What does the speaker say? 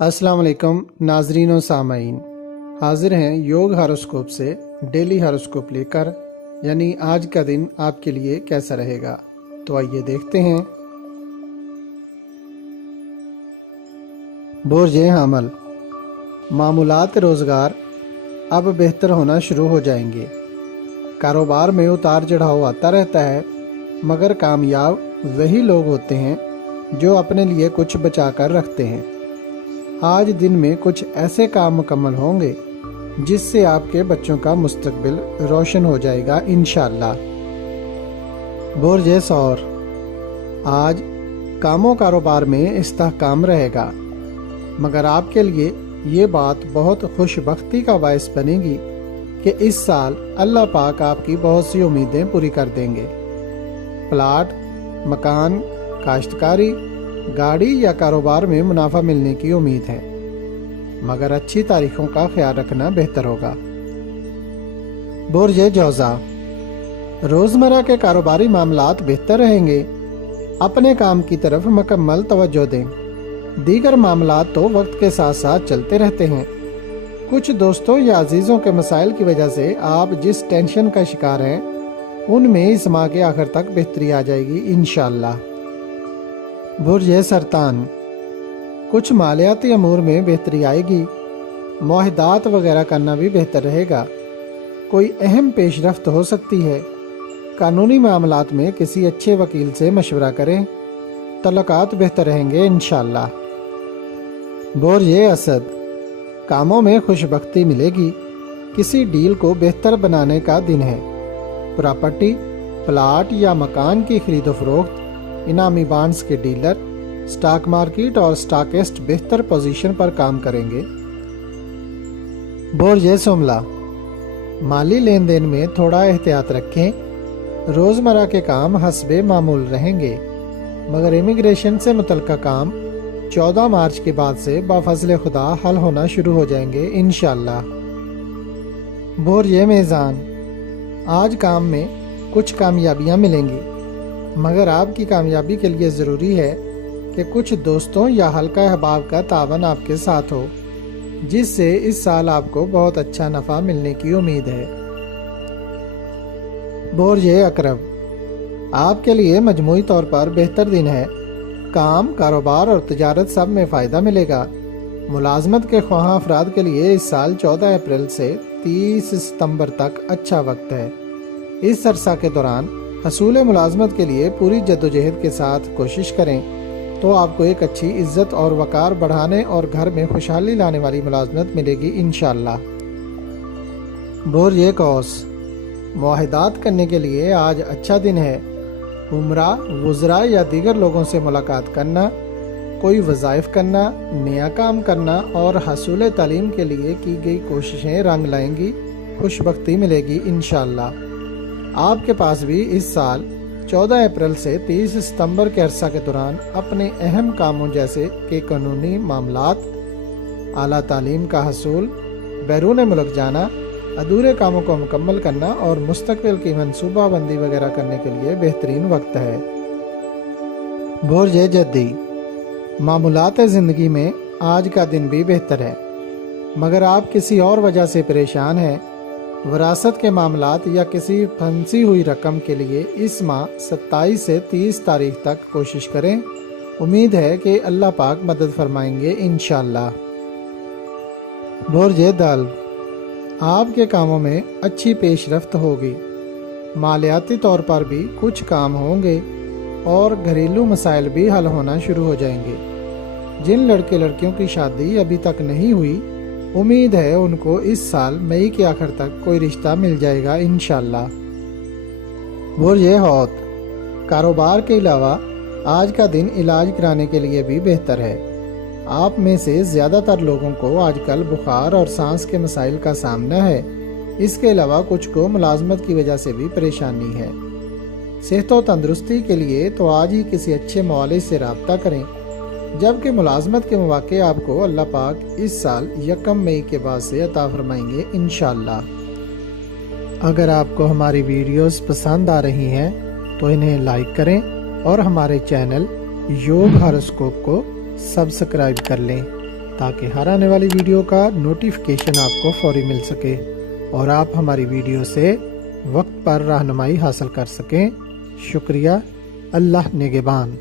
अस्सलाम वालेकुम नाजरीन और सामाईन, हाजिर हैं योग हॉरोस्कोप से डेली हॉरोस्कोप लेकर। यानी आज का दिन आपके लिए कैसा रहेगा, तो आइए देखते हैं। बुर्ज हमल, मामूलात रोज़गार अब बेहतर होना शुरू हो जाएंगे। कारोबार में उतार चढ़ाव आता रहता है, मगर कामयाब वही लोग होते हैं जो अपने लिए कुछ बचा कर रखते हैं। आज दिन में कुछ ऐसे काम मुकम्मल होंगे जिससे आपके बच्चों का मुस्तकबिल रोशन हो जाएगा इंशाअल्लाह। बुर्ज सौर, आज कामों कारोबार में इस्तेहकाम रहेगा, मगर आपके लिए ये बात बहुत खुशबख्ती का बायस बनेगी कि इस साल अल्लाह पाक आपकी बहुत सी उम्मीदें पूरी कर देंगे। प्लाट, मकान, काश्तकारी, गाड़ी या कारोबार में मुनाफा मिलने की उम्मीद है, मगर अच्छी तारीखों का ख्याल रखना बेहतर होगा। बुर्ज जौज़ा, रोज़मर्रा के कारोबारी मामलात बेहतर रहेंगे। अपने काम की तरफ मुकम्मल तवज्जो दें। दीगर मामलात तो वक्त के साथ साथ चलते रहते हैं। कुछ दोस्तों या अजीज़ों के मसाइल की वजह से आप जिस टेंशन का शिकार हैं, उनमें इस माह के आखिर तक बेहतरी आ जाएगी इंशाअल्लाह। बुर्ज सरतान, कुछ मालियाती अमूर में बेहतरी आएगी। मुआहदात वगैरह करना भी बेहतर रहेगा। कोई अहम पेशरफ्त हो सकती है। कानूनी मामलात में किसी अच्छे वकील से मशवरा करें। तलकात बेहतर रहेंगे इंशाअल्लाह। बुर्ज असद, कामों में खुशबख्ती मिलेगी। किसी डील को बेहतर बनाने का दिन है। प्रॉपर्टी, प्लाट या मकान की खरीदो फरोख्त, इनामी बांड्स के डीलर, स्टॉक मार्केट और स्टॉकिस्ट बेहतर पोजीशन पर काम करेंगे। बुर्ज सुमला, माली लेन देन में थोड़ा एहतियात रखें। रोज़मर्रा के काम हस्बे मामूल रहेंगे, मगर इमिग्रेशन से मुतल्लिक़ काम 14 मार्च के बाद से बाफज़ल खुदा हल होना शुरू हो जाएंगे इंशाअल्लाह। बुर्ज मीज़ान, आज काम में कुछ कामयाबियां मिलेंगी, मगर आपकी कामयाबी के लिए ज़रूरी है कि कुछ दोस्तों या हल्का अहबाब का तावन आपके साथ हो, जिससे इस साल आपको बहुत अच्छा नफ़ा मिलने की उम्मीद है। बुर्ज अकरब, आपके लिए मजमूई तौर पर बेहतर दिन है। काम, कारोबार और तिजारत सब में फ़ायदा मिलेगा। मुलाजमत के ख्वाह अफराद के लिए इस साल 14 अप्रैल से 30 सितंबर तक अच्छा वक्त है। इस अरसा के दौरान हसूल मुलाजमत के लिए पूरी जद्दोजहद के साथ कोशिश करें, तो आपको एक अच्छी इज्जत और वकार बढ़ाने और घर में खुशहाली लाने वाली मुलाजमत मिलेगी इंशाअल्लाह। बुर्ज कौस, मुआहदात करने के लिए आज अच्छा दिन है। उमरा, वुज़रा या दीगर लोगों से मुलाकात करना, कोई वज़ाइफ करना, नया काम करना और हसूल तालीम के लिए की गई कोशिशें रंग लाएंगी। खुशबख्ती मिलेगी इंशाअल्लाह। आपके पास भी इस साल 14 अप्रैल से 30 सितंबर के अरसा के दौरान अपने अहम कामों जैसे कि कानूनी मामलात, आला तालीम का हसूल, बैरून मुल्क जाना, अधूरे कामों को मुकम्मल करना और मुस्तकबिल की मनसूबाबंदी वगैरह करने के लिए बेहतरीन वक्त है। बुर्ज जद्दी, मामूलात ज़िंदगी में आज का दिन भी बेहतर है, मगर आप किसी और वजह से परेशान हैं। विरासत के मामलात या किसी फंसी हुई रकम के लिए इस माह 27 से 30 तारीख तक कोशिश करें। उम्मीद है कि अल्लाह पाक मदद फरमाएंगे इंशाअल्लाह। बुर्ज दल, आपके कामों में अच्छी पेशरफ्त होगी। मालियाती तौर पर भी कुछ काम होंगे और घरेलू मसाइल भी हल होना शुरू हो जाएंगे। जिन लड़के लड़कियों की शादी अभी तक नहीं हुई, उम्मीद है उनको इस साल मई के आखिर तक कोई रिश्ता मिल जाएगा इंशाअल्लाह। बुर्ज हौत, कारोबार के अलावा आज का दिन इलाज कराने के लिए भी बेहतर है। आप में से ज़्यादातर लोगों को आजकल बुखार और सांस के मसाइल का सामना है। इसके अलावा कुछ को मुलाजमत की वजह से भी परेशानी है। सेहत व तंदुरुस्ती के लिए तो आज ही किसी अच्छे मौलिस से रब्ता करें, जबकि मुलाजमत के मौके आपको अल्लाह पाक इस साल 1 मई के बाद से अता फरमाएंगे इंशाअल्लाह। अगर आपको हमारी वीडियोस पसंद आ रही हैं तो इन्हें लाइक करें और हमारे चैनल योग हॉरोस्कोप को सब्सक्राइब कर लें। تاکہ ہر آنے والی ویڈیو کا نوٹیفیکیشن آپ کو فوری مل سکے اور آپ ہماری ویڈیو سے وقت پر رہنمائی حاصل کر سکیں۔ شکریہ۔ اللہ نگہبان۔